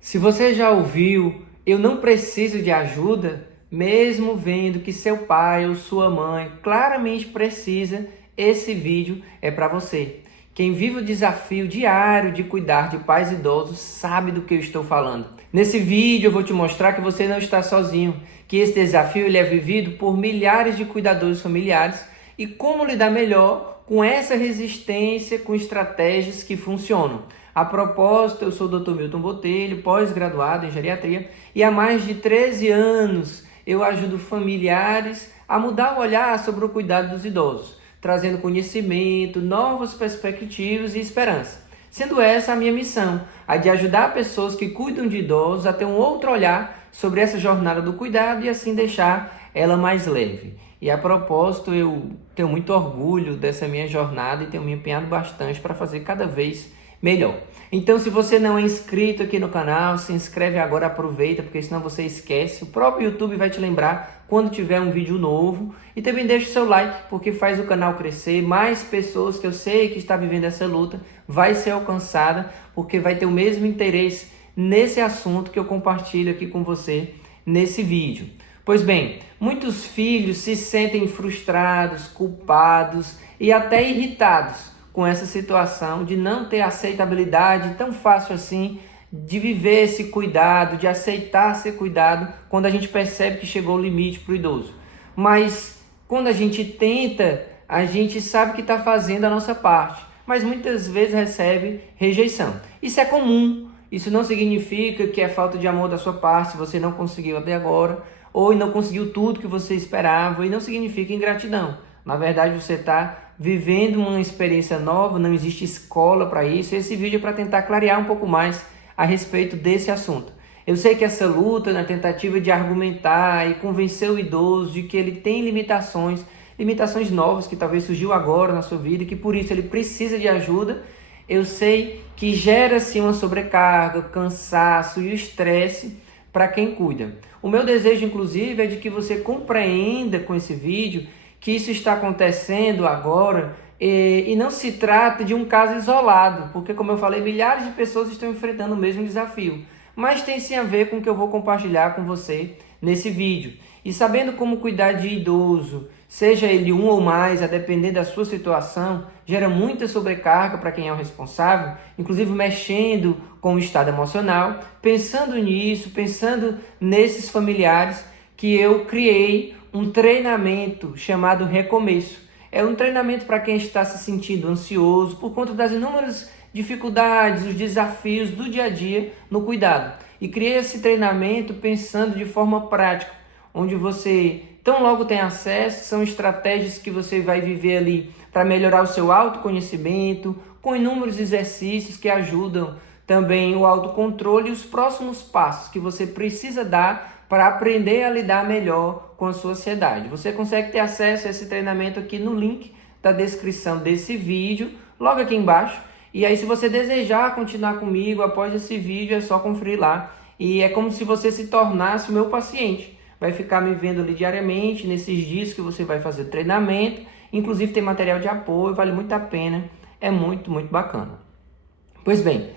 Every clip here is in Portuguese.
Se você já ouviu, eu não preciso de ajuda, mesmo vendo que seu pai ou sua mãe claramente precisa, esse vídeo é para você. Quem vive o desafio diário de cuidar de pais idosos sabe do que eu estou falando. Nesse vídeo eu vou te mostrar que você não está sozinho, que esse desafio ele é vivido por milhares de cuidadores familiares e como lidar melhor com essa resistência com estratégias que funcionam. A propósito, eu sou o Dr. Milton Botelho, pós-graduado em geriatria, e há mais de 13 anos eu ajudo familiares a mudar o olhar sobre o cuidado dos idosos, trazendo conhecimento, novas perspectivas e esperança. Sendo essa a minha missão, a de ajudar pessoas que cuidam de idosos a ter um outro olhar sobre essa jornada do cuidado e assim deixar ela mais leve. E a propósito, eu tenho muito orgulho dessa minha jornada e tenho me empenhado bastante para fazer cada vez melhor. Então, se você não é inscrito aqui no canal, se inscreve agora, aproveita, porque senão você esquece. O próprio YouTube vai te lembrar quando tiver um vídeo novo. E também deixa o seu like, porque faz o canal crescer. Mais pessoas que eu sei que está vivendo essa luta vai ser alcançada, porque vai ter o mesmo interesse nesse assunto que eu compartilho aqui com você nesse vídeo. Pois bem, muitos filhos se sentem frustrados, culpados e até irritados com essa situação de não ter aceitabilidade tão fácil assim, de viver esse cuidado, de aceitar ser cuidado quando a gente percebe que chegou o limite para o idoso. Mas quando a gente tenta, a gente sabe que está fazendo a nossa parte, mas muitas vezes recebe rejeição. Isso é comum, isso não significa que é falta de amor da sua parte se você não conseguiu até agora, ou não conseguiu tudo que você esperava, e não significa ingratidão. Na verdade, você está vivendo uma experiência nova, não existe escola para isso. Esse vídeo é para tentar clarear um pouco mais a respeito desse assunto. Eu sei que essa luta na tentativa de argumentar e convencer o idoso de que ele tem limitações novas que talvez surgiu agora na sua vida e que por isso ele precisa de ajuda, eu sei que gera-se uma sobrecarga, cansaço e o estresse para quem cuida. O meu desejo, inclusive, é de que você compreenda com esse vídeo que isso está acontecendo agora e não se trata de um caso isolado, porque, como eu falei, milhares de pessoas estão enfrentando o mesmo desafio, mas tem sim a ver com o que eu vou compartilhar com você nesse vídeo. E sabendo como cuidar de idoso, seja ele um ou mais, a depender da sua situação, gera muita sobrecarga para quem é o responsável, inclusive mexendo com o estado emocional. Pensando nisso, pensando nesses familiares, que eu criei um treinamento chamado Recomeço. É um treinamento para quem está se sentindo ansioso por conta das inúmeras dificuldades, os desafios do dia a dia no cuidado. E criei esse treinamento pensando de forma prática, onde você tão logo tem acesso, são estratégias que você vai viver ali para melhorar o seu autoconhecimento, com inúmeros exercícios que ajudam também o autocontrole e os próximos passos que você precisa dar para aprender a lidar melhor com a sua ansiedade. Você consegue ter acesso a esse treinamento aqui no link da descrição desse vídeo, logo aqui embaixo. E aí, se você desejar continuar comigo após esse vídeo, é só conferir lá. E é como se você se tornasse o meu paciente. Vai ficar me vendo ali diariamente, nesses dias que você vai fazer o treinamento. Inclusive tem material de apoio, vale muito a pena. É muito, muito bacana. Pois bem,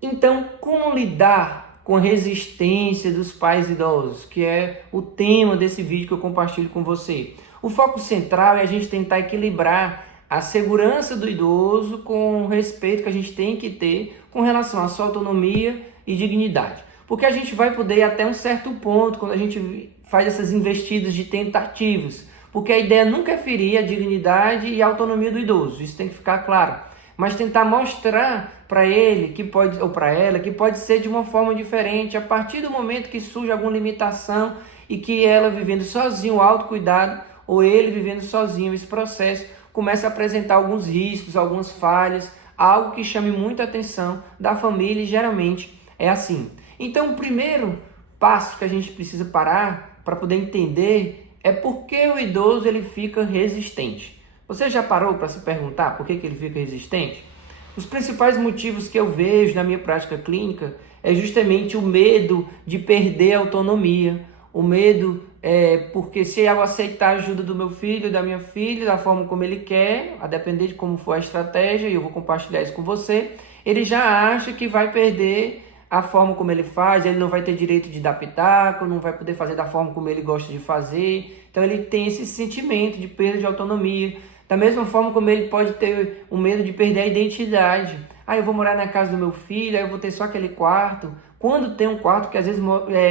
então como lidar com a resistência dos pais idosos, que é o tema desse vídeo que eu compartilho com você? O foco central é a gente tentar equilibrar a segurança do idoso com o respeito que a gente tem que ter com relação à sua autonomia e dignidade. Porque a gente vai poder ir até um certo ponto quando a gente faz essas investidas de tentativas. Porque a ideia nunca é ferir a dignidade e a autonomia do idoso, isso tem que ficar claro. Mas tentar mostrar para ele que pode, ou para ela, que pode ser de uma forma diferente a partir do momento que surge alguma limitação e que ela vivendo sozinha o autocuidado ou ele vivendo sozinho esse processo começa a apresentar alguns riscos, algumas falhas, algo que chame muita atenção da família e geralmente é assim. Então o primeiro passo que a gente precisa parar para poder entender é por que o idoso ele fica resistente. Você já parou para se perguntar por que ele fica resistente? Os principais motivos que eu vejo na minha prática clínica é justamente o medo de perder a autonomia, o medo porque se eu aceitar a ajuda do meu filho, da minha filha, da forma como ele quer, a depender de como for a estratégia, e eu vou compartilhar isso com você, ele já acha que vai perder a forma como ele faz, ele não vai ter direito de dar pitaco, não vai poder fazer da forma como ele gosta de fazer. Então ele tem esse sentimento de perda de autonomia. Da mesma forma como ele pode ter o medo de perder a identidade. Ah, eu vou morar na casa do meu filho, aí eu vou ter só aquele quarto. Quando tem um quarto, que às vezes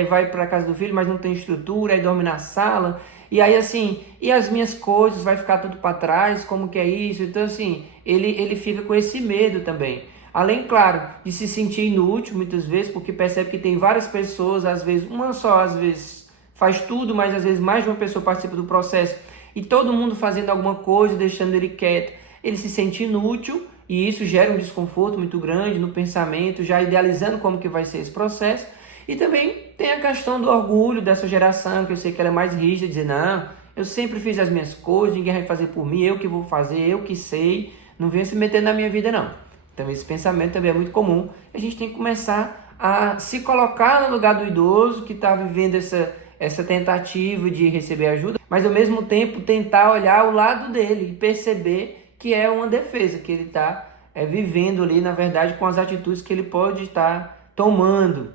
vai para a casa do filho, mas não tem estrutura, aí dorme na sala. E aí assim, e as minhas coisas, vai ficar tudo para trás, como que é isso? Então assim, ele fica com esse medo também. Além, claro, de se sentir inútil muitas vezes, porque percebe que tem várias pessoas, às vezes, uma só, às vezes faz tudo, mas às vezes mais de uma pessoa participa do processo, e todo mundo fazendo alguma coisa, deixando ele quieto, ele se sente inútil, e isso gera um desconforto muito grande no pensamento, já idealizando como que vai ser esse processo. E também tem a questão do orgulho dessa geração, que eu sei que ela é mais rígida, dizer, não, eu sempre fiz as minhas coisas, ninguém vai fazer por mim, eu que vou fazer, eu que sei, não venha se meter na minha vida não. Então esse pensamento também é muito comum. A gente tem que começar a se colocar no lugar do idoso que está vivendo essa tentativa de receber ajuda, mas ao mesmo tempo tentar olhar o lado dele e perceber que é uma defesa, que ele está vivendo ali, na verdade, com as atitudes que ele pode estar tomando.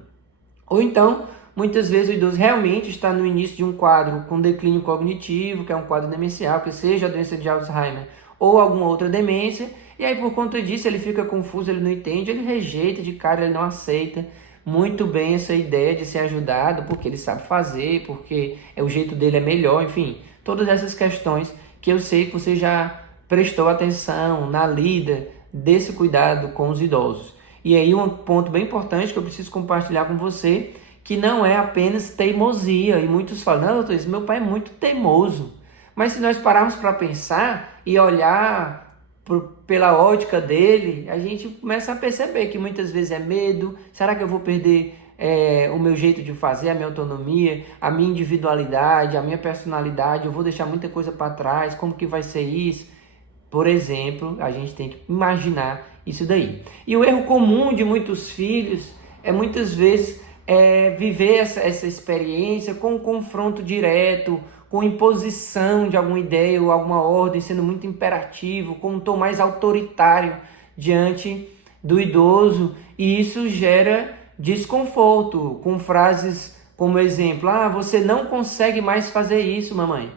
Ou então, muitas vezes o idoso realmente está no início de um quadro com declínio cognitivo, que é um quadro demencial, que seja a doença de Alzheimer ou alguma outra demência, e aí por conta disso ele fica confuso, ele não entende, ele rejeita de cara, ele não aceita muito bem essa ideia de ser ajudado, porque ele sabe fazer, porque o jeito dele é melhor, enfim, todas essas questões que eu sei que você já prestou atenção na lida desse cuidado com os idosos. E aí um ponto bem importante que eu preciso compartilhar com você, que não é apenas teimosia, e muitos falam, não, doutor, esse meu pai é muito teimoso. Mas se nós pararmos para pensar e olhar pela ótica dele, a gente começa a perceber que muitas vezes é medo. Será que eu vou perder o meu jeito de fazer, a minha autonomia, a minha individualidade, a minha personalidade? Eu vou deixar muita coisa para trás, como que vai ser isso? Por exemplo, a gente tem que imaginar isso daí. E o erro comum de muitos filhos é muitas vezes viver essa experiência com um confronto direto, com imposição de alguma ideia ou alguma ordem, sendo muito imperativo, com um tom mais autoritário diante do idoso, e isso gera desconforto, com frases como exemplo, você não consegue mais fazer isso, mamãe.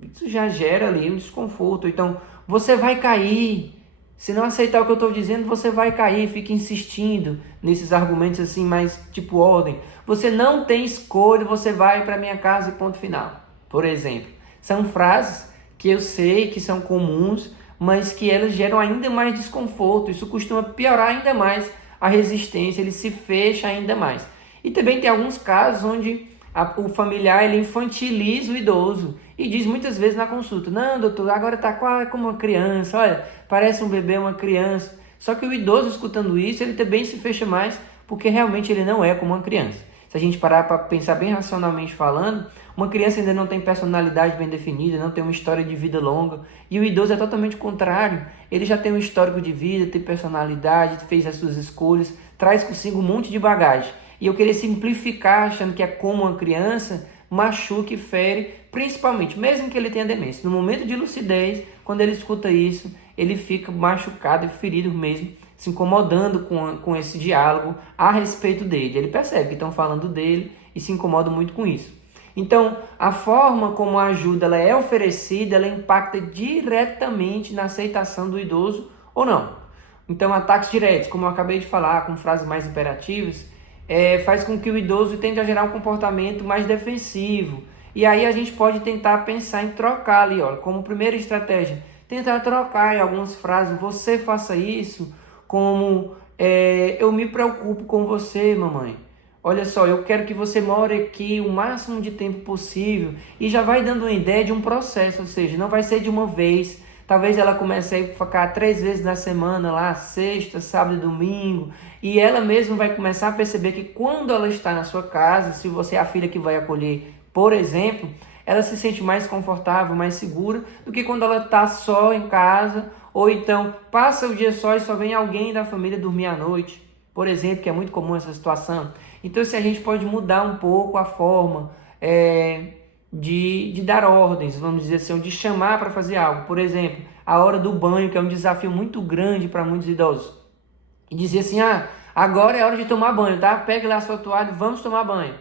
Isso já gera ali um desconforto. Então, você vai cair, se não aceitar o que eu estou dizendo, você vai cair, fica insistindo nesses argumentos assim, mais tipo ordem. Você não tem escolha, você vai para minha casa e ponto final. Por exemplo, são frases que eu sei que são comuns, mas que elas geram ainda mais desconforto. Isso costuma piorar ainda mais a resistência, ele se fecha ainda mais. E também tem alguns casos onde o familiar ele infantiliza o idoso e diz muitas vezes na consulta, não, doutor, agora está como uma criança, olha, parece um bebê, uma criança. Só que o idoso escutando isso, ele também se fecha mais, porque realmente ele não é como uma criança. Se a gente parar para pensar bem racionalmente falando, uma criança ainda não tem personalidade bem definida, não tem uma história de vida longa, e o idoso é totalmente o contrário. Ele já tem um histórico de vida, tem personalidade, fez as suas escolhas, traz consigo um monte de bagagem. E eu querer simplificar, achando que é como uma criança, machuca e fere, principalmente, mesmo que ele tenha demência. No momento de lucidez, quando ele escuta isso, ele fica machucado e ferido mesmo, se incomodando com esse diálogo a respeito dele. Ele percebe que estão falando dele e se incomoda muito com isso. Então, a forma como a ajuda ela é oferecida, ela impacta diretamente na aceitação do idoso ou não. Então, ataques diretos, como eu acabei de falar, com frases mais imperativas, faz com que o idoso tende a gerar um comportamento mais defensivo. E aí a gente pode tentar pensar em trocar ali, ó, como primeira estratégia, tentar trocar em algumas frases, você faça isso, como eu me preocupo com você, mamãe. Olha só, eu quero que você more aqui o máximo de tempo possível, e já vai dando uma ideia de um processo, ou seja, não vai ser de uma vez. Talvez ela comece a ficar 3 vezes na semana lá, sexta, sábado e domingo, e ela mesma vai começar a perceber que quando ela está na sua casa, se você é a filha que vai acolher, por exemplo, ela se sente mais confortável, mais segura do que quando ela está só em casa, ou então passa o dia só e só vem alguém da família dormir à noite, por exemplo, que é muito comum essa situação. Então, se a gente pode mudar um pouco a forma de dar ordens, vamos dizer assim, de chamar para fazer algo. Por exemplo, a hora do banho, que é um desafio muito grande para muitos idosos. E dizer assim, Agora é hora de tomar banho, tá? Pegue lá a sua toalha e vamos tomar banho.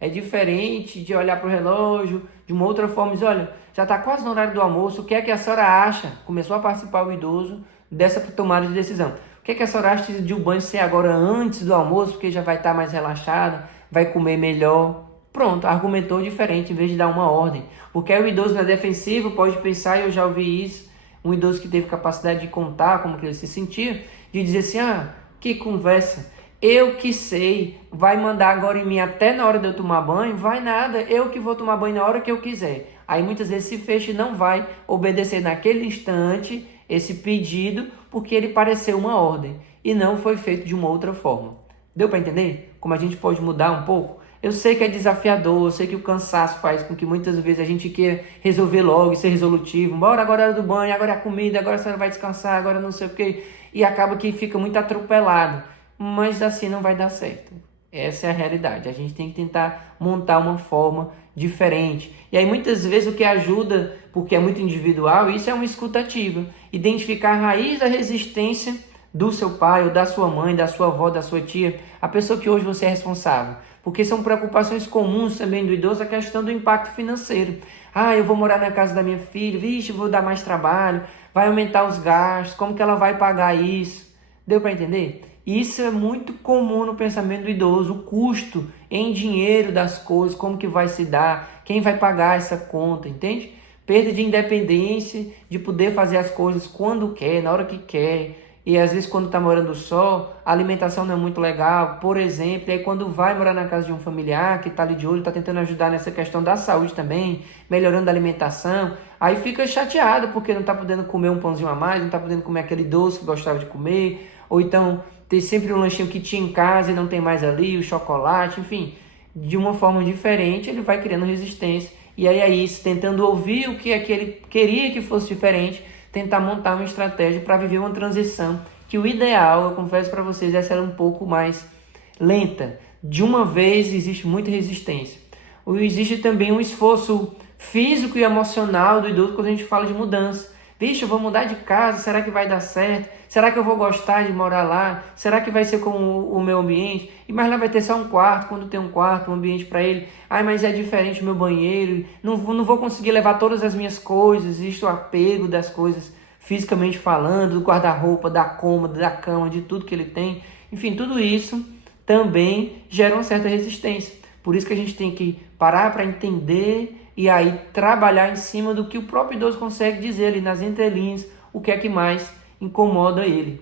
É diferente de olhar para o relógio, de uma outra forma, dizer, olha, já está quase no horário do almoço, o que é que a senhora acha? Começou a participar o idoso dessa tomada de decisão. O que é que a senhora acha de o banho ser agora antes do almoço, porque já vai estar mais relaxada, vai comer melhor? Pronto, argumentou diferente em vez de dar uma ordem. Porque aí o idoso na defensiva pode pensar, e eu já ouvi isso, um idoso que teve capacidade de contar como que ele se sentia, de dizer assim, que conversa, eu que sei, vai mandar agora em mim até na hora de eu tomar banho? Vai nada, eu que vou tomar banho na hora que eu quiser. Aí muitas vezes se fecha e não vai obedecer naquele instante esse pedido, porque ele pareceu uma ordem e não foi feito de uma outra forma. Deu para entender como a gente pode mudar um pouco? Eu sei que é desafiador, eu sei que o cansaço faz com que muitas vezes a gente queira resolver logo, ser resolutivo. Bora, agora é hora do banho, agora é a comida, agora a senhora vai descansar, agora não sei o quê. E acaba que fica muito atropelado. Mas assim não vai dar certo. Essa é a realidade. A gente tem que tentar montar uma forma diferente. E aí muitas vezes o que ajuda, porque é muito individual, isso é uma escutativa. Identificar a raiz da resistência do seu pai, ou da sua mãe, da sua avó, da sua tia, a pessoa que hoje você é responsável. Porque são preocupações comuns também do idoso, a questão do impacto financeiro. Eu vou morar na casa da minha filha, vixe, vou dar mais trabalho, vai aumentar os gastos, como que ela vai pagar isso? Deu para entender? Isso é muito comum no pensamento do idoso, o custo em dinheiro das coisas, como que vai se dar, quem vai pagar essa conta, entende? Perda de independência, de poder fazer as coisas quando quer, na hora que quer. E às vezes quando está morando só, a alimentação não é muito legal, por exemplo. E aí quando vai morar na casa de um familiar que está ali de olho, está tentando ajudar nessa questão da saúde também, melhorando a alimentação, aí fica chateado porque não está podendo comer um pãozinho a mais, não está podendo comer aquele doce que gostava de comer, ou então ter sempre um lanchinho que tinha em casa e não tem mais ali, o chocolate, enfim. De uma forma diferente, ele vai criando resistência. E aí é isso, tentando ouvir o que é que ele queria que fosse diferente, tentar montar uma estratégia para viver uma transição, que o ideal, eu confesso para vocês, é ser um pouco mais lenta. De uma vez existe muita resistência. Existe também um esforço físico e emocional do idoso quando a gente fala de mudança. Vixe, eu vou mudar de casa, será que vai dar certo? Será que eu vou gostar de morar lá? Será que vai ser como o meu ambiente? Mas lá vai ter só um quarto, quando tem um quarto, um ambiente para ele. Mas é diferente o meu banheiro, não vou conseguir levar todas as minhas coisas, existe o apego das coisas fisicamente falando, do guarda-roupa, da cômoda, da cama, de tudo que ele tem. Enfim, tudo isso também gera uma certa resistência. Por isso que a gente tem que parar para entender e aí trabalhar em cima do que o próprio idoso consegue dizer ali nas entrelinhas, o que é que mais incomoda ele.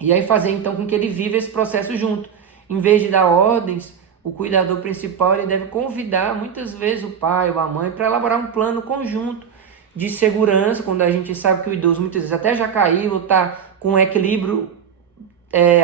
E aí fazer então com que ele viva esse processo junto. Em vez de dar ordens, o cuidador principal ele deve convidar muitas vezes o pai ou a mãe para elaborar um plano conjunto de segurança, quando a gente sabe que o idoso muitas vezes até já caiu, ou está com um equilíbrio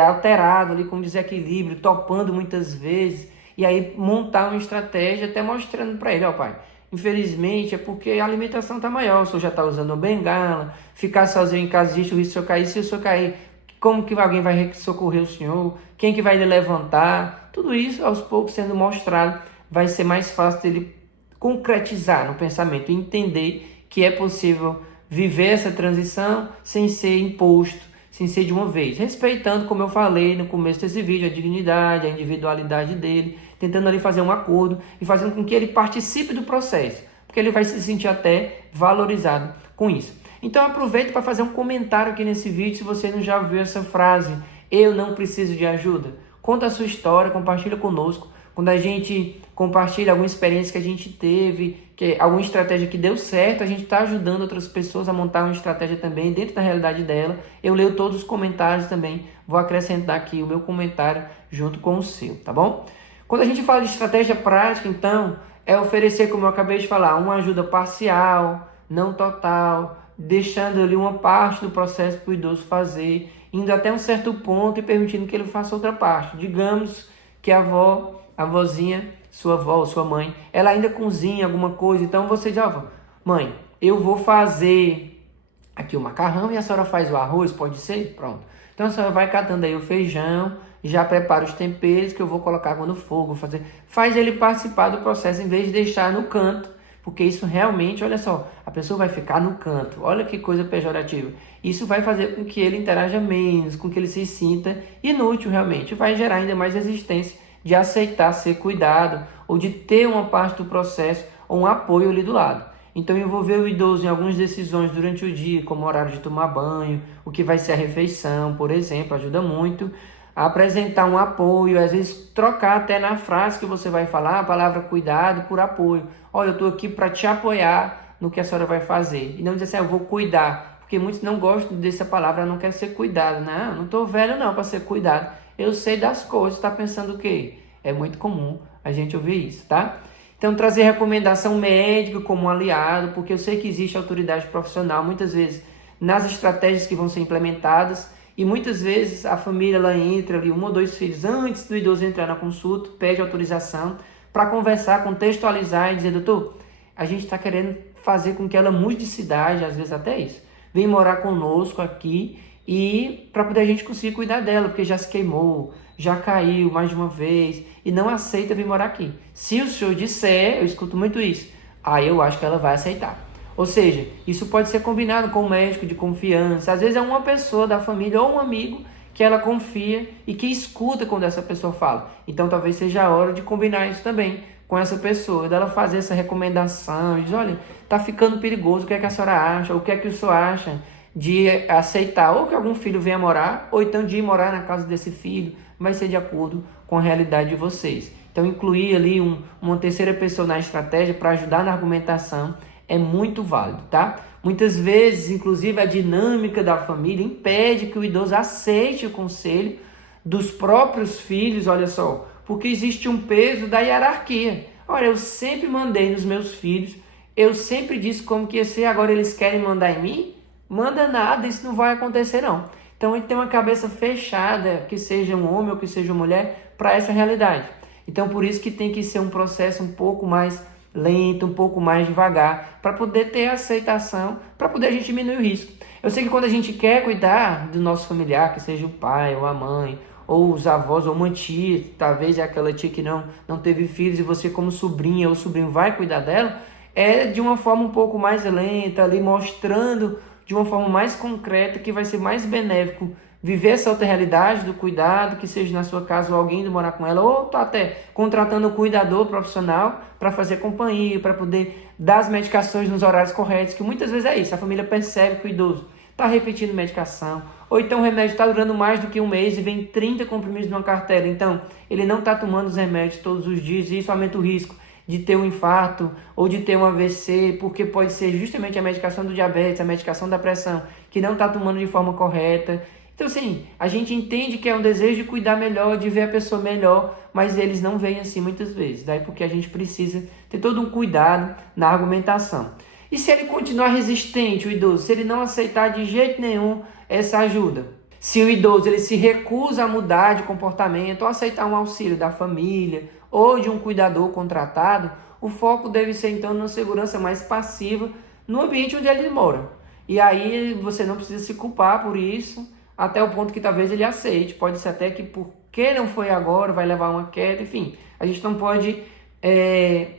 alterado, ali, com desequilíbrio, topando muitas vezes, e aí montar uma estratégia até mostrando para ele, pai, infelizmente é porque a alimentação está maior, o senhor já está usando uma bengala, ficar sozinho em casa existe o risco de eu cair, se o senhor cair, como que alguém vai socorrer o senhor, quem que vai lhe levantar, tudo isso aos poucos sendo mostrado, vai ser mais fácil dele concretizar no pensamento, entender que é possível viver essa transição sem ser imposto, sem ser de uma vez, respeitando, como eu falei no começo desse vídeo, a dignidade, a individualidade dele, tentando ali fazer um acordo e fazendo com que ele participe do processo, porque ele vai se sentir até valorizado com isso. Então aproveita para fazer um comentário aqui nesse vídeo, se você não já ouviu essa frase, eu não preciso de ajuda. Conta a sua história, compartilha conosco. Quando a gente compartilha alguma experiência que a gente teve, alguma estratégia que deu certo, a gente está ajudando outras pessoas a montar uma estratégia também dentro da realidade dela. Eu leio todos os comentários também, vou acrescentar aqui o meu comentário junto com o seu, tá bom? Quando a gente fala de estratégia prática, então, é oferecer, como eu acabei de falar, uma ajuda parcial, não total, deixando ali uma parte do processo para o idoso fazer, indo até um certo ponto e permitindo que ele faça outra parte. Digamos que a vozinha, sua avó ou sua mãe, ela ainda cozinha alguma coisa, então você diz, mãe, eu vou fazer aqui o macarrão e a senhora faz o arroz, pode ser? Pronto. Então a senhora vai catando aí o feijão, já prepara os temperos que eu vou colocar no fogo, faz ele participar do processo em vez de deixar no canto, porque isso realmente, olha só, a pessoa vai ficar no canto, olha que coisa pejorativa. Isso vai fazer com que ele interaja menos, com que ele se sinta inútil realmente, vai gerar ainda mais resistência de aceitar ser cuidado ou de ter uma parte do processo ou um apoio ali do lado. Então, envolver o idoso em algumas decisões durante o dia, como o horário de tomar banho, o que vai ser a refeição, por exemplo, ajuda muito. Apresentar um apoio, às vezes trocar até na frase que você vai falar a palavra cuidado por apoio. Olha, eu estou aqui para te apoiar no que a senhora vai fazer. E não dizer assim, eu vou cuidar, porque muitos não gostam dessa palavra, não quero ser cuidado. Não estou velho não para ser cuidado. Eu sei das coisas, está pensando o quê? É muito comum a gente ouvir isso, tá? Então, trazer recomendação médica como um aliado, porque eu sei que existe autoridade profissional, muitas vezes, nas estratégias que vão ser implementadas, e muitas vezes a família ela entra ali, 1 ou 2 filhos, antes do idoso entrar na consulta, pede autorização para conversar, contextualizar e dizer, doutor, a gente está querendo fazer com que ela mude de cidade, às vezes até isso. Vem morar conosco aqui e para poder a gente conseguir cuidar dela, porque já se queimou, já caiu mais de uma vez e não aceita vir morar aqui. Se o senhor disser, eu escuto muito isso, aí eu acho que ela vai aceitar. Ou seja, isso pode ser combinado com um médico de confiança. Às vezes é uma pessoa da família ou um amigo que ela confia e que escuta quando essa pessoa fala. Então talvez seja a hora de combinar isso também com essa pessoa, dela fazer essa recomendação, diz, olha, tá ficando perigoso, o que é que a senhora acha? O que é que o senhor acha de aceitar ou que algum filho venha morar, ou então de ir morar na casa desse filho, vai ser de acordo com a realidade de vocês. Então incluir ali uma terceira pessoa na estratégia para ajudar na argumentação é muito válido, tá? Muitas vezes, inclusive, a dinâmica da família impede que o idoso aceite o conselho dos próprios filhos, olha só, porque existe um peso da hierarquia. Olha, eu sempre mandei nos meus filhos, eu sempre disse como que ia ser, agora eles querem mandar em mim? Manda nada, isso não vai acontecer não. Então, ele tem uma cabeça fechada, que seja um homem ou que seja uma mulher, para essa realidade. Então, por isso que tem que ser um processo um pouco mais lento, um pouco mais devagar, para poder ter aceitação, para poder a gente diminuir o risco. Eu sei que quando a gente quer cuidar do nosso familiar, que seja o pai ou a mãe, ou os avós, ou uma tia, talvez é aquela tia que não teve filhos e você como sobrinha ou sobrinho vai cuidar dela, é de uma forma um pouco mais lenta, ali mostrando de uma forma mais concreta que vai ser mais benéfico viver essa outra realidade do cuidado, que seja na sua casa ou alguém indo morar com ela, ou tá até contratando um cuidador profissional para fazer companhia, para poder dar as medicações nos horários corretos, que muitas vezes é isso, a família percebe que o idoso está repetindo medicação, ou então o remédio está durando mais do que um mês e vem 30 comprimidos numa cartela, então ele não está tomando os remédios todos os dias e isso aumenta o risco de ter um infarto ou de ter um AVC, porque pode ser justamente a medicação do diabetes, a medicação da pressão, que não está tomando de forma correta. Então, assim, a gente entende que é um desejo de cuidar melhor, de ver a pessoa melhor, mas eles não vêm assim muitas vezes. Daí porque a gente precisa ter todo um cuidado na argumentação. E se ele continuar resistente, o idoso, se ele não aceitar de jeito nenhum essa ajuda? Se o idoso ele se recusa a mudar de comportamento ou aceitar um auxílio da família ou de um cuidador contratado, o foco deve ser então numa segurança mais passiva no ambiente onde ele mora. E aí você não precisa se culpar por isso, até o ponto que talvez ele aceite. Pode ser até que porque não foi agora, vai levar uma queda, enfim. A gente não pode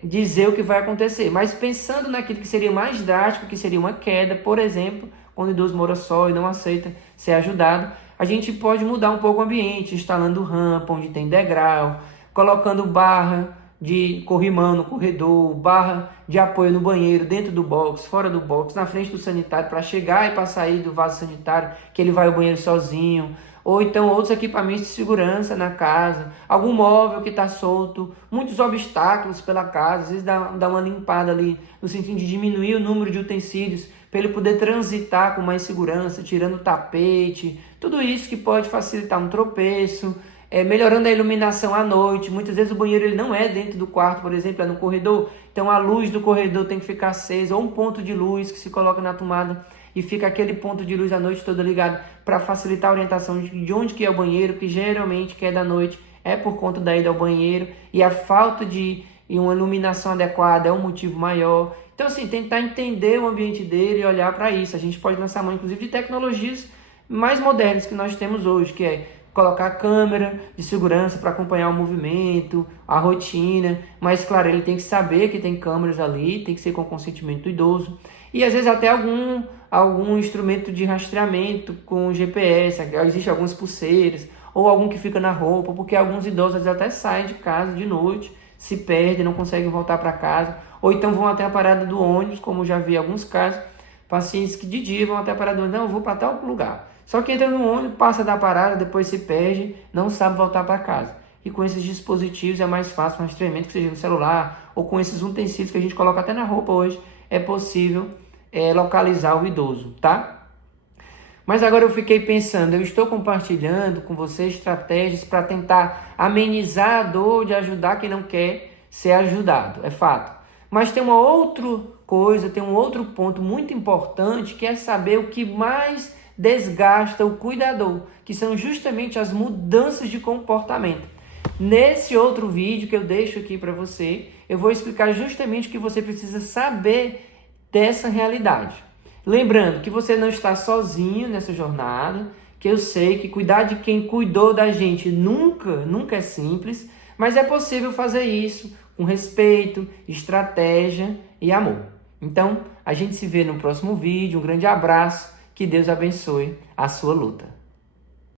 dizer o que vai acontecer. Mas pensando naquilo que seria mais drástico, que seria uma queda, por exemplo, quando o idoso mora só e não aceita ser ajudado, a gente pode mudar um pouco o ambiente, instalando rampa onde tem degrau, colocando barra de corrimão no corredor, barra de apoio no banheiro, dentro do box, fora do box, na frente do sanitário, para chegar e para sair do vaso sanitário, que ele vai ao banheiro sozinho, ou então outros equipamentos de segurança na casa, algum móvel que está solto, muitos obstáculos pela casa, às vezes dá uma limpada ali, no sentido de diminuir o número de utensílios, para ele poder transitar com mais segurança, tirando o tapete, tudo isso que pode facilitar um tropeço, melhorando a iluminação à noite. Muitas vezes o banheiro ele não é dentro do quarto, por exemplo, é no corredor, então a luz do corredor tem que ficar acesa, ou um ponto de luz que se coloca na tomada e fica aquele ponto de luz a noite toda ligado para facilitar a orientação de onde que é o banheiro, que geralmente que é da noite é por conta da ida ao banheiro, e a falta de uma iluminação adequada é um motivo maior. Então, assim, tentar entender o ambiente dele e olhar para isso. A gente pode lançar mão, inclusive, de tecnologias mais modernas que nós temos hoje, que é colocar câmera de segurança para acompanhar o movimento, a rotina, mas claro, ele tem que saber que tem câmeras ali, tem que ser com consentimento do idoso, e às vezes até algum instrumento de rastreamento com GPS, existem algumas pulseiras, ou algum que fica na roupa, porque alguns idosos até saem de casa de noite, se perdem, não conseguem voltar para casa, ou então vão até a parada do ônibus, como já vi em alguns casos, pacientes que de dia vão até a parada do ônibus, não, eu vou para tal lugar. Só que entra no ônibus, passa da parada, depois se perde, não sabe voltar para casa. E com esses dispositivos é mais fácil, um rastreamento que seja no celular, ou com esses utensílios que a gente coloca até na roupa hoje, é possível localizar o idoso, tá? Mas agora eu fiquei pensando, eu estou compartilhando com você estratégias para tentar amenizar a dor de ajudar quem não quer ser ajudado, é fato. Mas tem uma outra coisa, tem um outro ponto muito importante, que é saber o que mais desgasta o cuidador, que são justamente as mudanças de comportamento. Nesse outro vídeo que eu deixo aqui para você, eu vou explicar justamente o que você precisa saber dessa realidade. Lembrando que você não está sozinho nessa jornada, que eu sei que cuidar de quem cuidou da gente nunca é simples, mas é possível fazer isso com respeito, estratégia e amor. Então, a gente se vê no próximo vídeo. Um grande abraço, que Deus abençoe a sua luta.